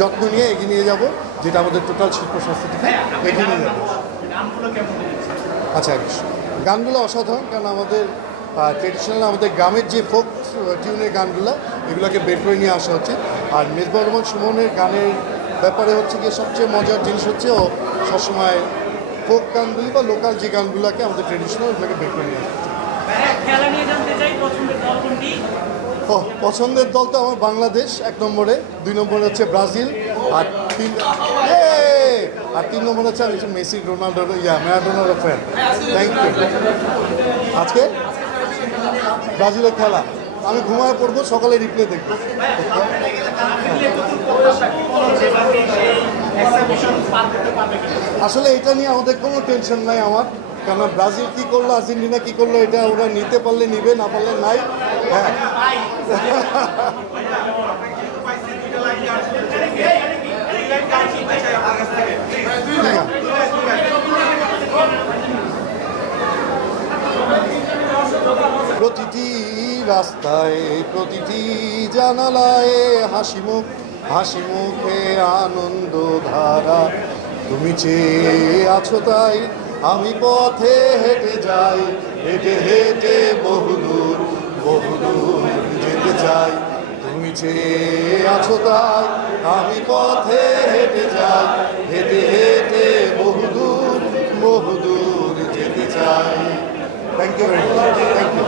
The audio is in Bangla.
যত্ন নিয়ে এগিয়ে নিয়ে যাব, যেটা আমাদের টোটাল শিল্প সংস্কৃতিকে এগিয়ে নিয়ে যাবে। আচ্ছা, গানগুলো অসাধারণ, কারণ আমাদের ট্রেডিশনাল আমাদের গ্রামের যে ফোক টিউনের গানগুলো, এগুলোকে বের করে নিয়ে আসা হচ্ছে। আর মেজবাহুর রহমান সুমনের গানের ব্যাপারে হচ্ছে গিয়ে সবচেয়ে মজার জিনিস হচ্ছে ও সবসময় ফোক গানগুলি বা লোকাল যে গানগুলোকে আমাদের ট্রেডিশনাল ওগুলোকে বের করে নিয়ে আসছে। পছন্দের দল তো আমার বাংলাদেশ 1 নম্বরে, 2 নম্বরে হচ্ছে ব্রাজিল, আর 3 নম্বরে হচ্ছে আমি মেসি রোনাল্ডোর ম্যারাডোনার ফ্যান। Thank you. আজকে ব্রাজিলের খেলা আমি ঘুমায় পড়বো, সকালে রিপ্লে দেখবো। আসলে এটা নিয়ে আমাদের কোনো টেনশন নাই আমার, কেন ব্রাজিল কী করলো আর্জেন্টিনা কী করলো এটা ওরা নিতে পারলে নিবে, না পারলে নাই। হ্যাঁ, প্রতিটি রাস্তায় প্রতিটি জানালায় হাসি মুখে আনন্দ ধারা, তুমি চেয়ে আছো তাই আমি পথে হেঁটে যাই, হেঁটে হেঁটে বহুদূর যেতে চাই। তুমি চেয়ে আছো তাই আমি পথে হেঁটে যাই, হেঁটে হেঁটে বহুদূর যেতে চাই। Thank you very much. Thank you.